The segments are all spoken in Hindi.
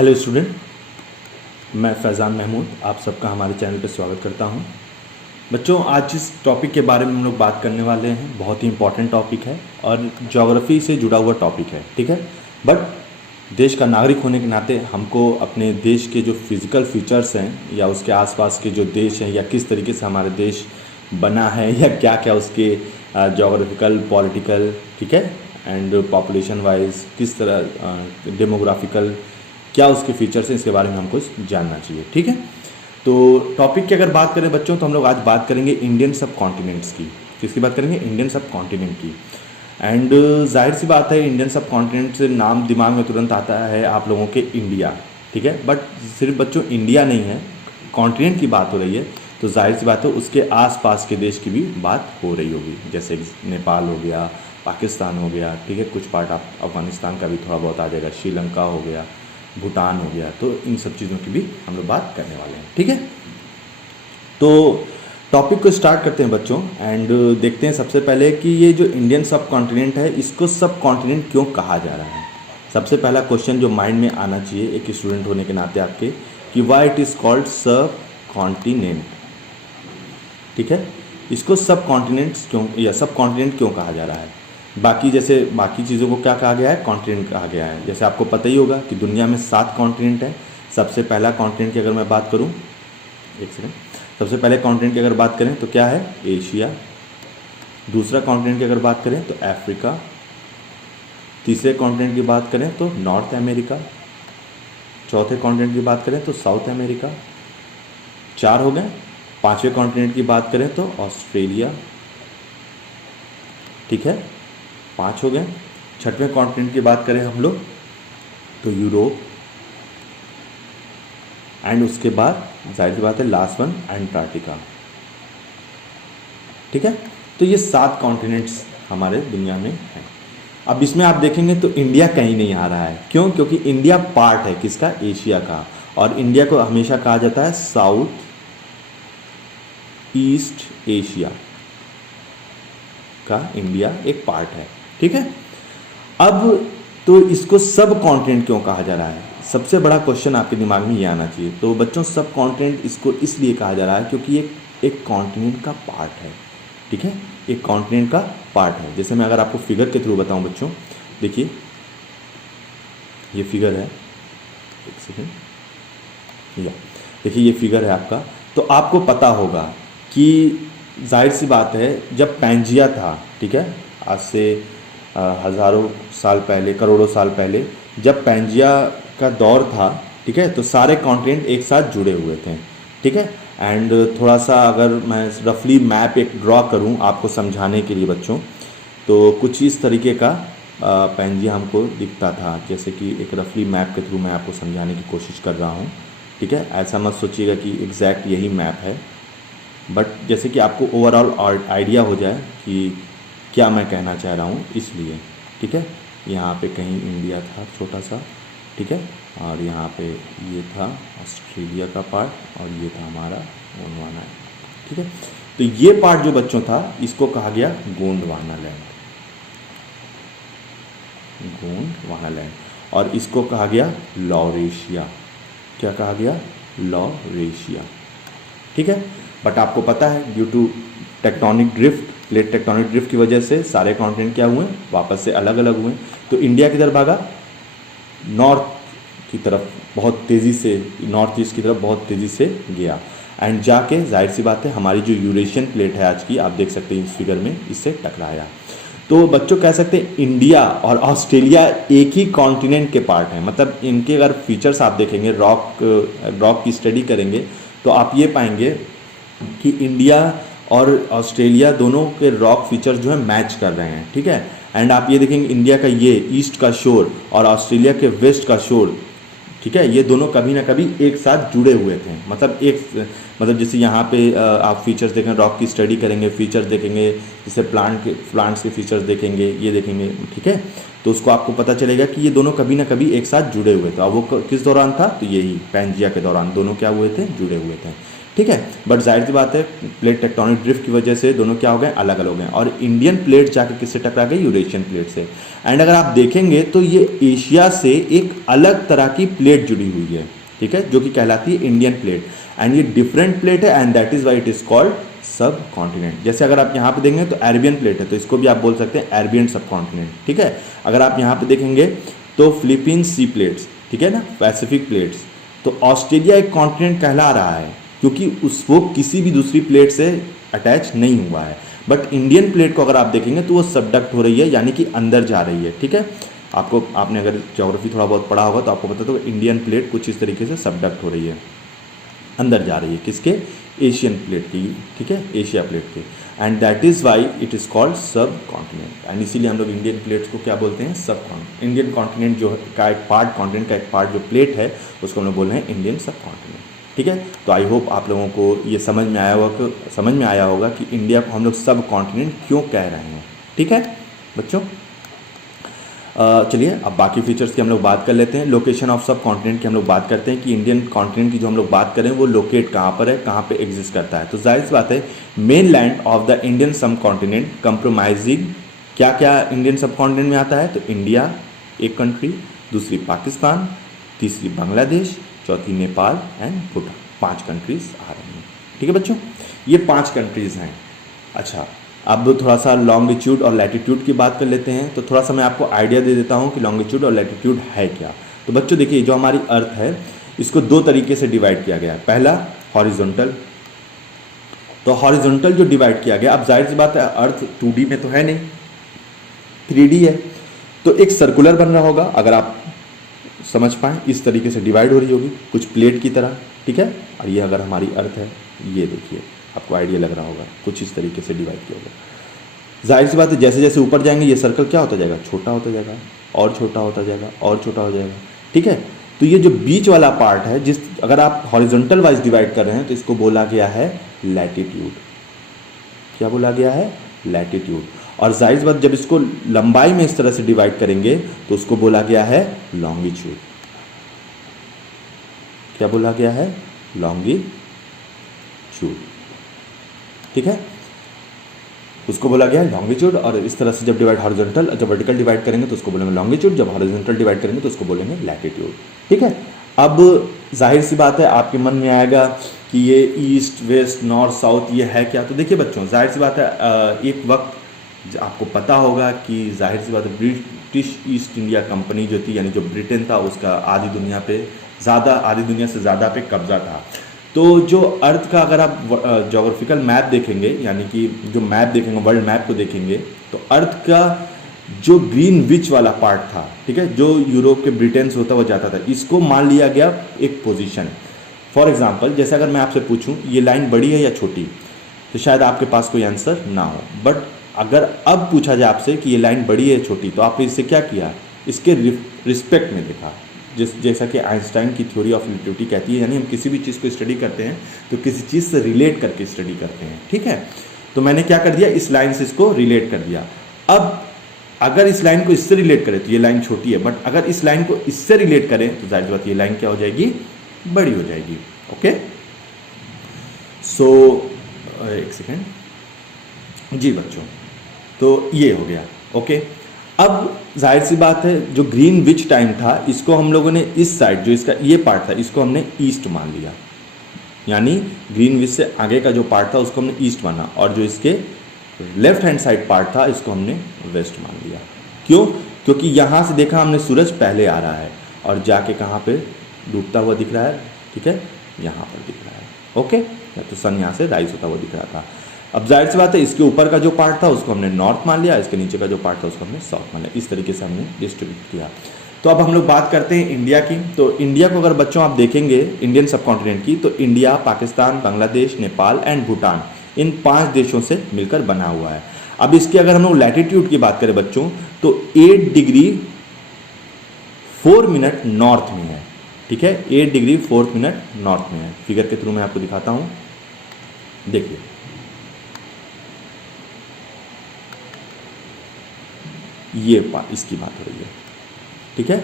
हेलो स्टूडेंट, मैं फैज़ान महमूद आप सबका हमारे चैनल पर स्वागत करता हूं। बच्चों, आज जिस टॉपिक के बारे में हम लोग बात करने वाले हैं बहुत ही इंपॉर्टेंट टॉपिक है और ज्योग्राफी से जुड़ा हुआ टॉपिक है, ठीक है। बट देश का नागरिक होने के नाते हमको अपने देश के जो फिज़िकल फीचर्स हैं या उसके आसपास के जो देश हैं या किस तरीके से हमारा देश बना है या क्या क्या उसके ज्योग्राफिकल, पॉलिटिकल, ठीक है, एंड पॉपुलेशन वाइज किस तरह डेमोग्राफिकल क्या उसके फीचर्स हैं, इसके बारे में हमको जानना चाहिए, ठीक है। तो टॉपिक की अगर बात करें बच्चों तो हम लोग आज बात करेंगे इंडियन सब कॉन्टिनेंट्स की। किसकी बात करेंगे? इंडियन सब कॉन्टिनेंट की। एंड जाहिर सी बात है, इंडियन सब कॉन्टिनेंट से नाम दिमाग में तुरंत आता है आप लोगों के इंडिया, ठीक है। बट सिर्फ बच्चों इंडिया नहीं है, कॉन्टिनेंट की बात हो रही है तो जाहिर सी बात है उसके आसपास के देश की भी बात हो रही होगी, जैसे नेपाल हो गया, पाकिस्तान हो गया, ठीक है, कुछ पार्ट अफगानिस्तान का भी थोड़ा बहुत आ जाएगा, श्रीलंका हो गया, भूटान हो गया। तो इन सब चीज़ों की भी हम लोग बात करने वाले हैं, ठीक है। तो टॉपिक को स्टार्ट करते हैं बच्चों एंड देखते हैं सबसे पहले कि ये जो इंडियन सब कॉन्टिनेंट है इसको सब कॉन्टिनेंट क्यों कहा जा रहा है। सबसे पहला क्वेश्चन जो माइंड में आना चाहिए एक स्टूडेंट होने के नाते आपके, कि वाई इट इज़ कॉल्ड सब कॉन्टिनेंट, ठीक है। इसको सब कॉन्टिनेंट्स क्यों या सब कॉन्टिनेंट क्यों कहा जा रहा है। बाकी जैसे बाकी चीज़ों को क्या कहा गया है? कॉन्टिनेंट कहा गया है। जैसे आपको पता ही होगा कि दुनिया में 7 कॉन्टिनेंट है। सबसे पहला कॉन्टिनेंट की अगर मैं बात करूं, एक सेकेंड, सबसे पहले कॉन्टिनेंट की अगर बात करें तो क्या है? एशिया। दूसरा कॉन्टिनेंट की अगर बात करें तो अफ्रीका। तीसरे कॉन्टिनेंट की बात करें तो नॉर्थ अमेरिका। चौथे कॉन्टिनेंट की बात करें तो साउथ अमेरिका। 4 हो गए। 5वें कॉन्टिनेंट की बात करें तो ऑस्ट्रेलिया, ठीक है, 5 हो गए। 6वें कॉन्टिनेंट की बात करें हम लोग तो यूरोप, एंड उसके बाद जाहिर सी बात है लास्ट वन अंटार्कटिका, ठीक है। तो ये 7 कॉन्टिनेंट्स हमारे दुनिया में हैं। अब इसमें आप देखेंगे तो इंडिया कहीं नहीं आ रहा है। क्यों? क्योंकि इंडिया पार्ट है किसका? एशिया का। और इंडिया को हमेशा कहा जाता है साउथ ईस्ट एशिया का इंडिया एक पार्ट है, ठीक है। अब तो इसको सब कॉन्टिनेंट क्यों कहा जा रहा है? सबसे बड़ा क्वेश्चन आपके दिमाग में ये आना चाहिए। तो बच्चों सब कॉन्टिनेंट इसको इसलिए कहा जा रहा है क्योंकि ये एक कॉन्टिनेंट का पार्ट है, ठीक है, एक कॉन्टिनेंट का पार्ट है। जैसे मैं अगर आपको फिगर के थ्रू बताऊं बच्चों, देखिए ये फिगर है, एक सेकेंड, या देखिए ये फिगर है आपका। तो आपको पता होगा कि जाहिर सी बात है जब पैंजिया था, ठीक है, आज से हज़ारों साल पहले, करोड़ों साल पहले जब पैंजिया का दौर था, ठीक है, तो सारे कॉन्टिनेंट एक साथ जुड़े हुए थे, ठीक है। एंड थोड़ा सा अगर मैं रफली मैप एक ड्रॉ करूं आपको समझाने के लिए बच्चों, तो कुछ इस तरीके का पैंजिया हमको दिखता था। जैसे कि एक रफली मैप के थ्रू मैं आपको समझाने की कोशिश कर रहा हूं, ठीक है। ऐसा मत सोचिएगा कि एग्जैक्ट यही मैप है, बट जैसे कि आपको ओवरऑल आइडिया हो जाए कि क्या मैं कहना चाह रहा हूँ, इसलिए, ठीक है। यहाँ पे कहीं इंडिया था छोटा सा, ठीक है, और यहाँ पे ये था ऑस्ट्रेलिया का पार्ट और ये था हमारा गोंडवाना, ठीक है। तो ये पार्ट जो बच्चों था इसको कहा गया गोंडवाना लैंड, गोंडवाना लैंड, और इसको कहा गया लॉरेशिया। क्या कहा गया? लॉरेशिया, ठीक है। बट आपको पता है due to tectonic drift, plate tectonic drift की वजह से सारे कॉन्टिनेंट क्या हुए? वापस से अलग अलग हुए। तो इंडिया किधर भागा? नॉर्थ की तरफ बहुत तेज़ी से, नॉर्थ ईस्ट की तरफ बहुत तेज़ी से गया, एंड जाके जाहिर सी बात है हमारी जो यूरेशियन प्लेट है आज की, आप देख सकते हैं इस फिगर में, इससे टकराया। तो बच्चों कह सकते हैं इंडिया और ऑस्ट्रेलिया एक ही कॉन्टिनेंट के पार्ट हैं। मतलब इनके अगर फीचर्स आप देखेंगे, रॉक की स्टडी करेंगे तो आप ये पाएंगे कि इंडिया और ऑस्ट्रेलिया दोनों के रॉक फीचर्स जो है मैच कर रहे हैं, ठीक है। एंड आप ये देखेंगे इंडिया का ये ईस्ट का शोर और ऑस्ट्रेलिया के वेस्ट का शोर, ठीक है, ये दोनों कभी ना कभी एक साथ जुड़े हुए थे। मतलब जैसे यहाँ पे आप फीचर्स देखें, रॉक की स्टडी करेंगे, फीचर्स देखेंगे, जैसे प्लांट्स के फीचर्स देखेंगे, ये देखेंगे, ठीक है, तो उसको आपको पता चलेगा कि ये दोनों कभी ना कभी एक साथ जुड़े हुए थे। और वो किस दौरान था? तो यही पैंजिया के दौरान दोनों क्या हुए थे? जुड़े हुए थे, ठीक है। बट जाहिर सी बात है प्लेट टेक्टोनिक ड्रिफ्ट की वजह से दोनों क्या हो गए, अलग अलग हो गए, और इंडियन प्लेट जाकर किससे टकरा गई, यूरेशियन प्लेट से। एंड अगर आप देखेंगे तो ये एशिया से एक अलग तरह की प्लेट जुड़ी हुई है, ठीक है, जो कि कहलाती है इंडियन प्लेट। एंड ये डिफरेंट प्लेट है and that is why it is called सब कॉन्टिनेंट। जैसे अगर आप यहाँ पे देखेंगे तो अरेबियन प्लेट है, तो इसको भी आप बोल सकते हैं अरेबियन सब कॉन्टिनेंट, ठीक है। अगर आप यहाँ पे देखेंगे तो फिलीपीन सी प्लेट्स, ठीक है ना, पैसिफिक प्लेट्स। तो ऑस्ट्रेलिया एक कॉन्टिनेंट कहला रहा है क्योंकि वो किसी भी दूसरी प्लेट से अटैच नहीं हुआ है। बट इंडियन प्लेट को अगर आप देखेंगे तो वो सबडक्ट हो रही है, यानी कि अंदर जा रही है, ठीक है। आपने अगर ज्योग्राफी थोड़ा बहुत पढ़ा होगा तो आपको पता तो इंडियन प्लेट कुछ इस तरीके से सबडक्ट हो रही है, अंदर जा रही है, किसके, एशियन प्लेट की, ठीक है, एशिया प्लेट के। And that is why it is called सब कॉन्टिनेंट। एंड इसीलिए हम लोग इंडियन प्लेट्स को क्या बोलते हैं, सब कॉन्टिनेंट। इंडियन कॉन्टिनेंट जो का एक पार्ट, कॉन्टिनेंट का एक पार्ट जो प्लेट है उसको हम लोग बोल रहे हैं इंडियन सब कॉन्टिनेंट, ठीक है। तो आई होप आप लोगों को ये समझ में आया होगा कि इंडिया को हम लोग सब कॉन्टिनेंट क्यों कह रहे हैं, ठीक है बच्चों। चलिए अब बाकी फीचर्स की हम लोग बात कर लेते हैं। लोकेशन ऑफ सब कॉन्टिनेंट की हम लोग बात करते हैं कि इंडियन कॉन्टिनेंट की जो हम लोग बात करें वो लोकेट कहाँ पर है, कहाँ पे एग्जिस्ट करता है। तो जाहिर सी बात है main land of the Indian सब कॉन्टिनेंट कंप्रोमाइजिंग क्या क्या इंडियन सब कॉन्टिनेंट में आता है, तो इंडिया एक कंट्री, दूसरी पाकिस्तान, तीसरी बांग्लादेश, चौथी नेपाल एंड भूटान, 5 कंट्रीज आ रही हैं, ठीक है बच्चों, ये 5 कंट्रीज हैं। अच्छा अब थोड़ा सा लॉन्गिट्यूड और लैटिट्यूड की बात कर लेते हैं। तो थोड़ा सा मैं आपको आइडिया दे देता हूँ कि लॉन्गिट्यूड और लैटिट्यूड है क्या। तो बच्चों देखिए जो हमारी अर्थ है इसको 2 तरीके से डिवाइड किया गया है। पहला हॉरिजॉन्टल, तो हॉरिजॉन्टल जो डिवाइड किया गया, अब जाहिर सी बात है अर्थ 2D में तो है नहीं, 3D है, तो एक सर्कुलर बन रहा होगा, अगर आप समझ पाएँ इस तरीके से डिवाइड हो रही होगी कुछ प्लेट की तरह, ठीक है। और ये अगर हमारी अर्थ है, ये देखिए आपको आइडिया लग रहा होगा, कुछ इस तरीके से डिवाइड किया होगा। जाहिर सी बात है जैसे जैसे ऊपर जाएंगे ये सर्कल क्या होता जाएगा, छोटा होता जाएगा, और छोटा होता जाएगा, और छोटा हो जाएगा, ठीक है। तो ये जो बीच वाला पार्ट है, जिस अगर आप हॉरिजॉन्टल वाइज डिवाइड कर रहे हैं तो इसको बोला गया है लैटिट्यूड। क्या बोला गया है, लैटिट्यूड। और जाहिर सी बात जब इसको लंबाई में इस तरह से डिवाइड करेंगे तो उसको बोला गया है लॉन्गिट्यूड। क्या बोला गया है, लॉन्गिट्यूड, ठीक है, उसको बोला गया है लॉन्गिट्यूड। और इस तरह से जब डिवाइड हॉरिजॉन्टल, जब वर्टिकल डिवाइड करेंगे तो उसको बोलेंगे लॉन्गिट्यूड, जब हॉरिजॉन्टल डिवाइड करेंगे तो उसको बोलेंगे लैटिट्यूड, ठीक है। अब जाहिर सी बात है आपके मन में आएगा कि ये ईस्ट वेस्ट नॉर्थ साउथ ये है क्या। तो देखिए बच्चों जाहिर सी बात है एक वक्त आपको पता होगा कि जाहिर सी बात है ब्रिटिश ईस्ट इंडिया कंपनी जो थी, यानी जो ब्रिटेन था, उसका आधी दुनिया से ज़्यादा पे कब्जा था। तो जो अर्थ का अगर आप जोग्राफिकल मैप देखेंगे, यानी कि जो मैप देखेंगे, वर्ल्ड मैप को देखेंगे, तो अर्थ का जो ग्रीन विच वाला पार्ट था, ठीक है, जो यूरोप के ब्रिटेन से होता हुआ जाता था, इसको मान लिया गया एक पोजीशन। फॉर एग्जांपल जैसे अगर मैं आपसे पूछूं ये लाइन बड़ी है या छोटी, तो शायद आपके पास कोई आंसर ना हो। बट अगर अब पूछा जाए आपसे कि ये लाइन बड़ी है या छोटी, तो आपने इससे क्या किया, इसके रिस्पेक्ट में देखा। जैसा कि आइंस्टाइन की थ्योरी ऑफ रिलेटिविटी कहती है, यानी हम किसी भी चीज़ को स्टडी करते हैं तो किसी चीज़ से रिलेट करके स्टडी करते हैं, ठीक है। तो मैंने क्या कर दिया, इस लाइन से इसको रिलेट कर दिया। अब अगर इस लाइन को इससे रिलेट करें तो ये लाइन छोटी है, बट अगर इस लाइन को इससे रिलेट करें तो जाहिर सी बात ये लाइन क्या हो जाएगी, बड़ी हो जाएगी, ओके। सो एक सेकेंड जी बच्चों, तो ये हो गया, ओके। अब जाहिर सी बात है जो ग्रीन विच टाइम था, इसको हम लोगों ने इस साइड, जो इसका ये पार्ट था, इसको हमने ईस्ट मान लिया, यानी ग्रीन विच से आगे का जो पार्ट था उसको हमने ईस्ट माना, और जो इसके लेफ्ट हैंड साइड पार्ट था इसको हमने वेस्ट मान लिया। क्यों, क्योंकि यहाँ से देखा हमने सूरज पहले आ रहा है और जाके कहाँ पे डूबता हुआ दिख रहा है, ठीक है, यहाँ पर दिख रहा है, ओके। तो सन यहाँ से राइज होता हुआ दिख रहा था। अब जाहिर सी बात है इसके ऊपर का जो पार्ट था उसको हमने नॉर्थ मान लिया, इसके नीचे का जो पार्ट था उसको हमने साउथ मान लिया, इस तरीके से हमने डिस्ट्रीब्यूट किया। तो अब हम लोग बात करते हैं इंडिया की। तो इंडिया को अगर बच्चों आप देखेंगे इंडियन सब कॉन्टिनेंट की, तो इंडिया, पाकिस्तान, बांग्लादेश, नेपाल एंड भूटान, इन 5 देशों से मिलकर बना हुआ है। अब इसके अगर हम लोग लैटिट्यूड की बात करें बच्चों, तो 8 डिग्री 4 मिनट नॉर्थ में है, ठीक है, 8 डिग्री 4 मिनट नॉर्थ में है। फिगर के थ्रू मैं आपको दिखाता हूँ, देखिए ये इसकी बात हो रही है, ठीक है।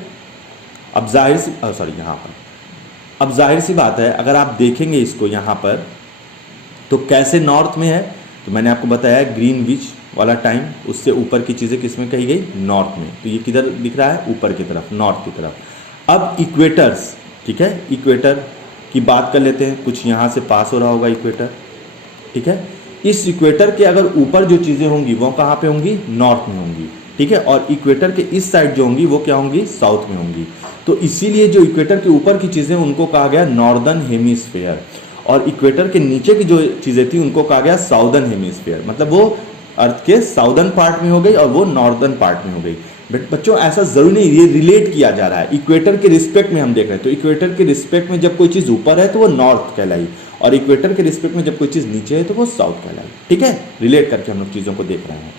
अब जाहिर सी यहाँ पर अब जाहिर सी बात है अगर आप देखेंगे इसको यहाँ पर तो कैसे नॉर्थ में है, तो मैंने आपको बताया ग्रीनविच वाला टाइम, उससे ऊपर की चीज़ें किस में कही गई, नॉर्थ में। तो ये किधर दिख रहा है, ऊपर की तरफ, नॉर्थ की तरफ। अब इक्वेटर्स, ठीक है, इक्वेटर की बात कर लेते हैं। कुछ यहाँ से पास हो रहा होगा इक्वेटर, ठीक है। इस इक्वेटर के अगर ऊपर जो चीज़ें होंगी वो कहाँ पे होंगी, नॉर्थ में होंगी, ठीक है। और इक्वेटर के इस साइड जो होंगी वो क्या होंगी, साउथ में होंगी। तो इसीलिए जो इक्वेटर के ऊपर की चीज़ें उनको कहा गया नॉर्दर्न हेमिस्फीयर, और इक्वेटर के नीचे की जो चीज़ें थी उनको कहा गया साउदर्न हेमिस्फीयर। मतलब वो अर्थ के साउदर्न पार्ट में हो गई और वो नॉर्दर्न पार्ट में हो गई। बट बच्चों ऐसा जरूरी नहीं, ये रिलेट किया जा रहा है, इक्वेटर के रिस्पेक्ट में हम देख रहे हैं। तो इक्वेटर के रिस्पेक्ट में जब कोई चीज़ ऊपर है तो वो नॉर्थ कहलाई, और इक्वेटर के रिस्पेक्ट में जब कोई चीज़ नीचे है तो वो साउथ कहलाई, ठीक है। रिलेट करके हम लोग चीज़ों को देख रहे हैं।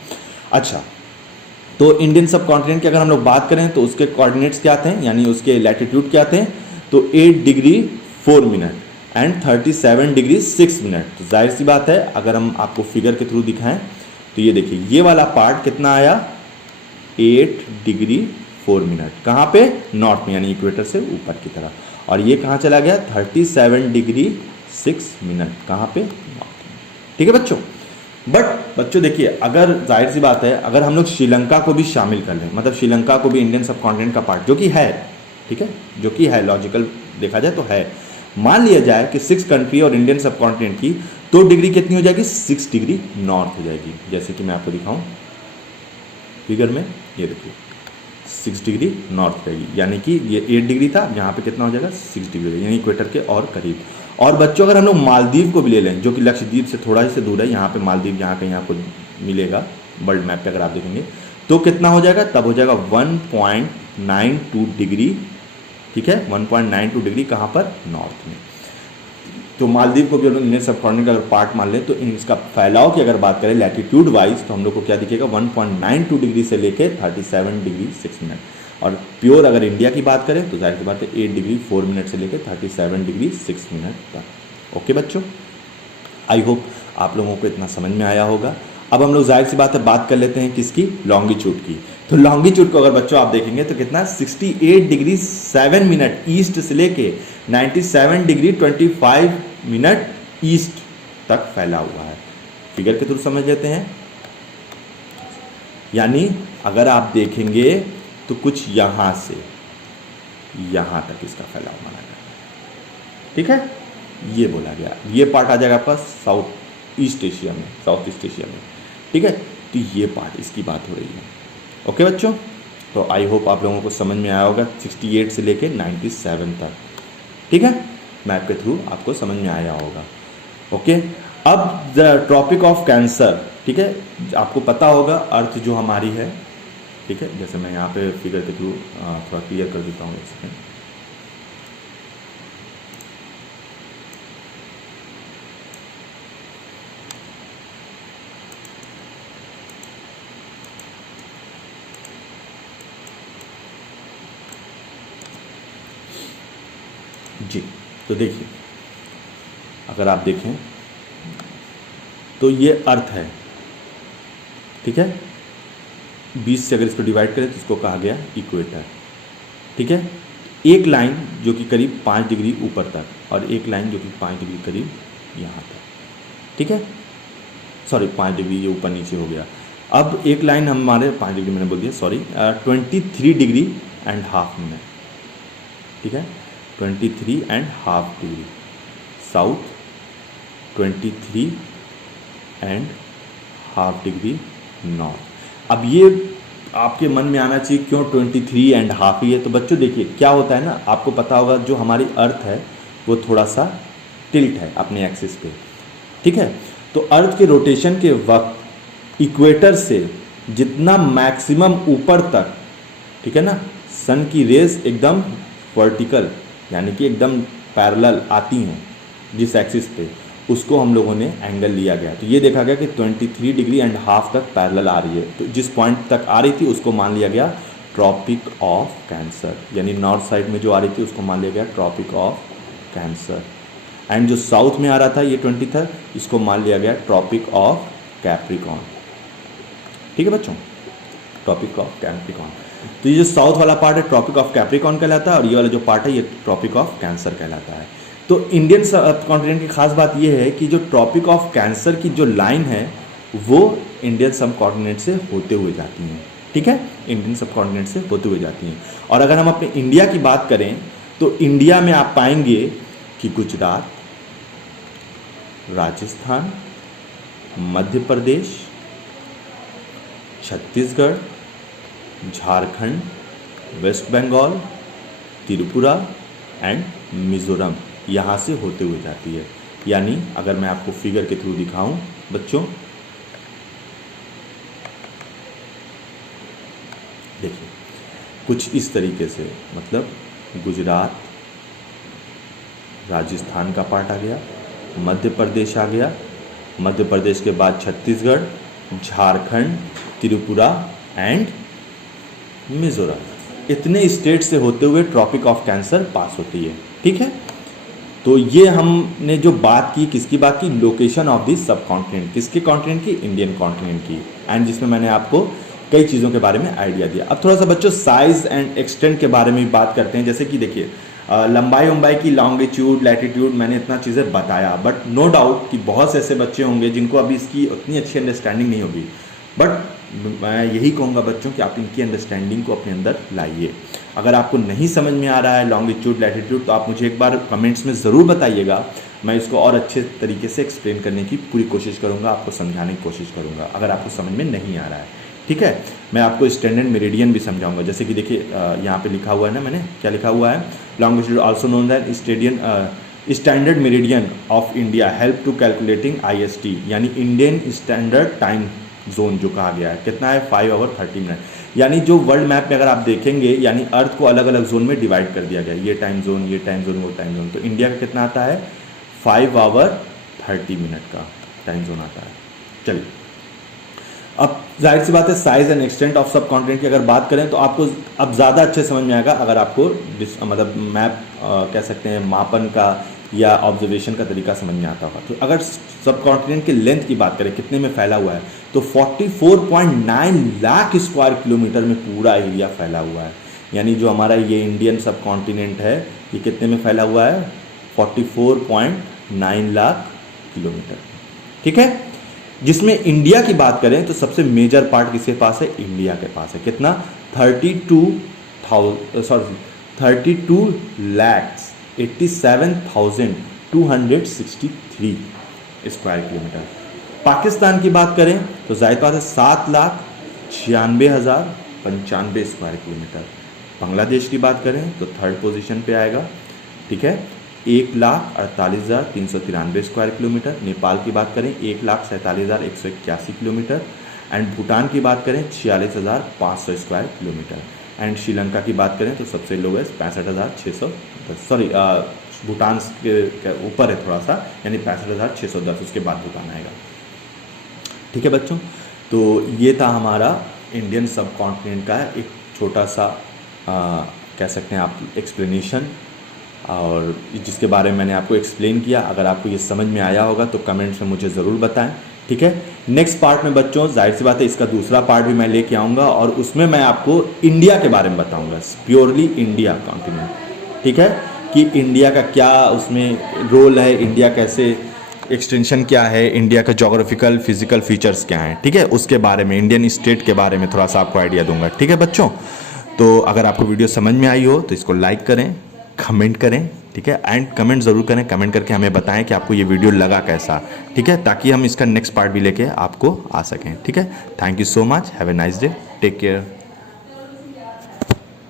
अच्छा, तो इंडियन सब कॉन्टिनेंट की अगर हम लोग बात करें तो उसके कोऑर्डिनेट्स क्या थे, यानी उसके लैटिट्यूड क्या थे, तो 8 degree 4 minute and 37 degree 6 minute. तो जाहिर सी बात है अगर हम आपको फिगर के थ्रू दिखाएं तो ये देखिए ये वाला पार्ट कितना आया, 8 डिग्री 4 मिनट, कहाँ पे, नॉर्थ में, यानी इक्वेटर से ऊपर की तरफ। और ये कहाँ चला गया, 37 डिग्री 6 मिनट, कहाँ पे, नॉर्थ में, ठीक है बच्चों। बट बच्चों देखिए अगर जाहिर सी बात है अगर हम लोग श्रीलंका को भी शामिल कर लें, मतलब श्रीलंका को भी इंडियन सब कॉन्टिनेंट का पार्ट, जो कि है, ठीक है, जो कि है, लॉजिकल देखा जाए तो है, मान लिया जाए कि 6 कंट्री और इंडियन सब कॉन्टिनेंट की, तो डिग्री कितनी हो जाएगी, 6 डिग्री नॉर्थ हो जाएगी। जैसे कि मैं आपको दिखाऊं फिगर में, ये देखिए 6 डिग्री नॉर्थ रहेगी, यानी कि ये 8 डिग्री था, यहाँ पे कितना हो जाएगा, 6 डिग्री, यानी इक्वेटर के और करीब। और बच्चों अगर हम लोग मालदीव को भी ले लें, जो कि लक्षद्वीप से थोड़ा ही से दूर है, यहाँ पे मालदीव यहाँ कहीं आपको मिलेगा वर्ल्ड मैप पे अगर आप देखेंगे, तो कितना हो जाएगा, तब हो जाएगा 1.92 डिग्री, ठीक है, 1.92 डिग्री कहाँ पर, नॉर्थ में। तो मालदीव को भी हम लोग इंडियन सब कॉन्टिनेंट का अगर पार्ट मान लें तो इसका फैलाव की अगर बात करें लैटिट्यूड वाइज, तो हम लोग को क्या दिखेगा, 1.92 डिग्री से लेके 37 डिग्री 6 मिनट। और प्योर अगर इंडिया की बात करें तो जाहिर सी बात है 8 डिग्री 4 मिनट से लेकर 37 डिग्री 6 मिनट तक। ओके बच्चों, आई होप आप लोगों को इतना समझ में आया होगा। अब हम लोग जाहिर सी बात है बात कर लेते हैं किसकी, लॉन्गिट्यूड की। तो लॉन्गिट्यूड को अगर बच्चों आप देखेंगे तो कितना, 68 डिग्री 7 मिनट ईस्ट से लेके 97 डिग्री 25 मिनट ईस्ट तक फैला हुआ है। फिगर के थ्रू समझ लेते हैं, यानी अगर आप देखेंगे तो कुछ यहाँ से यहाँ तक इसका फैलाव माना जाता है, ठीक है। ये बोला गया, ये पार्ट आ जाएगा आपका साउथ ईस्ट एशिया में, साउथ ईस्ट एशिया में, ठीक है। तो ये पार्ट इसकी बात हो रही है। ओके बच्चों, तो आई होप आप लोगों को समझ में आया होगा 68 से लेके 97 तक, ठीक है, मैप के थ्रू आपको समझ में आया होगा। ओके, अब द ट्रॉपिक ऑफ कैंसर, ठीक है, आपको पता होगा अर्थ जो हमारी है, ठीक है, जैसे मैं यहाँ पे फिगर के थ्रू थोड़ा क्लियर कर देता हूँ, एक सेकेंड। जी, तो देखिए अगर आप देखें तो ये अर्थ है, ठीक है, 20 से अगर इसको डिवाइड करें तो इसको कहा गया इक्वेटर, ठीक है। एक लाइन जो कि करीब 5 डिग्री ऊपर तक और एक लाइन जो कि 5 डिग्री करीब यहाँ तक, ठीक है, सॉरी 5 डिग्री ये ऊपर नीचे हो गया। अब एक लाइन हमारे 5 डिग्री मैंने बोल दिया, sorry, 23 degree and half minute, ठीक है, 23.5 डिग्री साउथ, 23.5 डिग्री नॉर्थ। अब ये आपके मन में आना चाहिए क्यों 23.5 ही है। तो बच्चों देखिए क्या होता है ना, आपको पता होगा जो हमारी अर्थ है वो थोड़ा सा टिल्ट है अपने एक्सिस पे, ठीक है। तो अर्थ के रोटेशन के वक्त इक्वेटर से जितना मैक्सिमम ऊपर तक, ठीक है ना, सन की रेज एकदम वर्टिकल यानी कि एकदम पैरेलल आती हैं जिस एक्सिस पे, उसको हम लोगों ने एंगल लिया गया। तो ये देखा गया कि 23 डिग्री एंड हाफ तक पैरेलल आ रही है, तो जिस पॉइंट तक आ रही थी उसको मान लिया गया ट्रॉपिक ऑफ कैंसर, यानी नॉर्थ साइड में जो आ रही थी उसको मान लिया गया ट्रॉपिक ऑफ कैंसर। एंड जो साउथ में आ रहा था ये 20 था, इसको मान लिया गया ट्रॉपिक ऑफ कैप्रिकॉन, ठीक है बच्चों, ट्रॉपिक ऑफ कैप्रिकॉन। तो ये जो साउथ वाला पार्ट है ट्रॉपिक ऑफ कैप्रिकॉर्न कहलाता है, और ये वाला जो पार्ट है ये ट्रॉपिक ऑफ कैंसर कहलाता है। तो इंडियन सब कॉन्टिनेंट की खास बात ये है कि जो ट्रॉपिक ऑफ कैंसर की जो लाइन है वो इंडियन सब कॉन्टिनेंट से होते हुए जाती हैं, ठीक है, इंडियन सब कॉन्टिनेंट से होते हुए जाती हैं। और अगर हम अपने इंडिया की बात करें तो इंडिया में आप पाएंगे कि गुजरात, राजस्थान, मध्य प्रदेश, छत्तीसगढ़, झारखंड, वेस्ट बंगाल, त्रिपुरा एंड मिज़ोरम यहाँ से होते हुए जाती है। यानी अगर मैं आपको फिगर के थ्रू दिखाऊं बच्चों, देखिए कुछ इस तरीके से, मतलब गुजरात, राजस्थान का पार्ट आ गया, मध्य प्रदेश आ गया, मध्य प्रदेश के बाद छत्तीसगढ़, झारखंड, त्रिपुरा एंड मिज़ोरम, इतने स्टेट से होते हुए ट्रॉपिक ऑफ कैंसर पास होती है, ठीक है। तो ये हमने जो बात की, किसकी बात की, लोकेशन ऑफ दिस सब कॉन्टिनेंट, किसके कॉन्टिनेंट की, इंडियन कॉन्टिनेंट की, एंड जिसमें मैंने आपको कई चीज़ों के बारे में आइडिया दिया। अब थोड़ा सा बच्चों साइज एंड एक्सटेंट के बारे में बात करते हैं। जैसे कि देखिए लंबाई उम्बाई की, लॉन्गिट्यूड, लैटिट्यूड, मैंने इतना चीज़ें बताया, बट नो डाउट कि बहुत से ऐसे बच्चे होंगे जिनको अभी इसकी उतनी अच्छी अंडरस्टैंडिंग नहीं होगी। बट मैं यही कहूँगा बच्चों कि आप इनकी अंडरस्टैंडिंग को अपने अंदर लाइए। अगर आपको नहीं समझ में आ रहा है लॉन्गिट्यूड, लैटिट्यूड, तो आप मुझे एक बार कमेंट्स में ज़रूर बताइएगा, मैं इसको और अच्छे तरीके से एक्सप्लेन करने की पूरी कोशिश करूँगा, आपको समझाने की कोशिश करूँगा अगर आपको समझ में नहीं आ रहा है, ठीक है। मैं आपको स्टैंडर्ड मेरिडियन भी समझाऊंगा। जैसे कि देखिए यहाँ पे लिखा हुआ है ना, मैंने क्या लिखा हुआ है, longitude also known as standard meridian of India help to calculating IST, यानी इंडियन स्टैंडर्ड टाइम जोन जो कहा गया है, कितना है 5 आवर 30 मिनट। यानी जो वर्ल्ड मैप में अगर आप देखेंगे, यानी अर्थ को अलग अलग जोन में डिवाइड कर दिया गया, ये टाइम जोन, ये टाइम जोन, वो टाइम जोन। तो इंडिया का कितना आता है 5 आवर 30 मिनट का टाइम जोन आता है। चलिए अब जाहिर सी बात है साइज एंड एक्सटेंट ऑफ सब कॉन्टिनेंट की अगर बात करें तो आपको अब ज़्यादा अच्छे समझ में आएगा अगर आपको मतलब मैप कह सकते हैं मापन का या ऑब्जर्वेशन का तरीका समझ में आता होगा। तो अगर सब कॉन्टिनेंट की लेंथ की बात करें कितने में फैला हुआ है, तो 44.9 लाख स्क्वायर किलोमीटर में पूरा एरिया फैला हुआ है। यानी जो हमारा ये इंडियन सब कॉन्टिनेंट है ये कितने में फैला हुआ है 44.9 लाख किलोमीटर, ठीक है। जिसमें इंडिया की बात करें तो सबसे मेजर पार्ट किसके पास है, इंडिया के पास है। कितना 32,87,263 स्क्वायर किलोमीटर। पाकिस्तान की बात करें तो जाहिर बात है 7,96,095 स्क्वायर किलोमीटर। बांग्लादेश की बात करें तो थर्ड पोजीशन पे आएगा, ठीक है, 1,48,393 स्क्वायर किलोमीटर। नेपाल की बात करें 1,47,181 किलोमीटर। एंड भूटान की बात करें 46,500 स्क्वायर किलोमीटर। एंड श्रीलंका की बात करें तो सबसे लोवेस्ट 65,610, सॉरी भूटान के ऊपर है थोड़ा सा, यानी 65,610, उसके बाद भूटान आएगा, ठीक है बच्चों। तो ये था हमारा इंडियन सब कॉन्टिनेंट का एक छोटा सा कह सकते हैं आप एक्सप्लेनेशन, और जिसके बारे में मैंने आपको एक्सप्लेन किया। अगर आपको ये समझ में आया होगा तो कमेंट्स में मुझे ज़रूर बताएं, ठीक है। नेक्स्ट पार्ट में बच्चों जाहिर सी बात है इसका दूसरा पार्ट भी मैं लेके आऊँगा, और उसमें मैं आपको इंडिया के बारे में बताऊँगा, प्योरली इंडिया कॉन्टिनेंट, ठीक है, कि इंडिया का क्या उसमें रोल है, इंडिया कैसे एक्सटेंशन क्या है, इंडिया का जोग्राफिकल फिजिकल फीचर्स क्या हैं, ठीक है, उसके बारे में, इंडियन स्टेट के बारे में थोड़ा सा आपको आइडिया दूंगा, ठीक है बच्चों। तो अगर आपको वीडियो समझ में आई हो तो इसको लाइक करें, कमेंट करें, ठीक है, एंड कमेंट ज़रूर करें, कमेंट करके हमें बताएं कि आपको ये वीडियो लगा कैसा, ठीक है, ताकि हम इसका नेक्स्ट पार्ट भी लेके आपको आ सकें, ठीक है। Thank you so much, have a nice day, take care.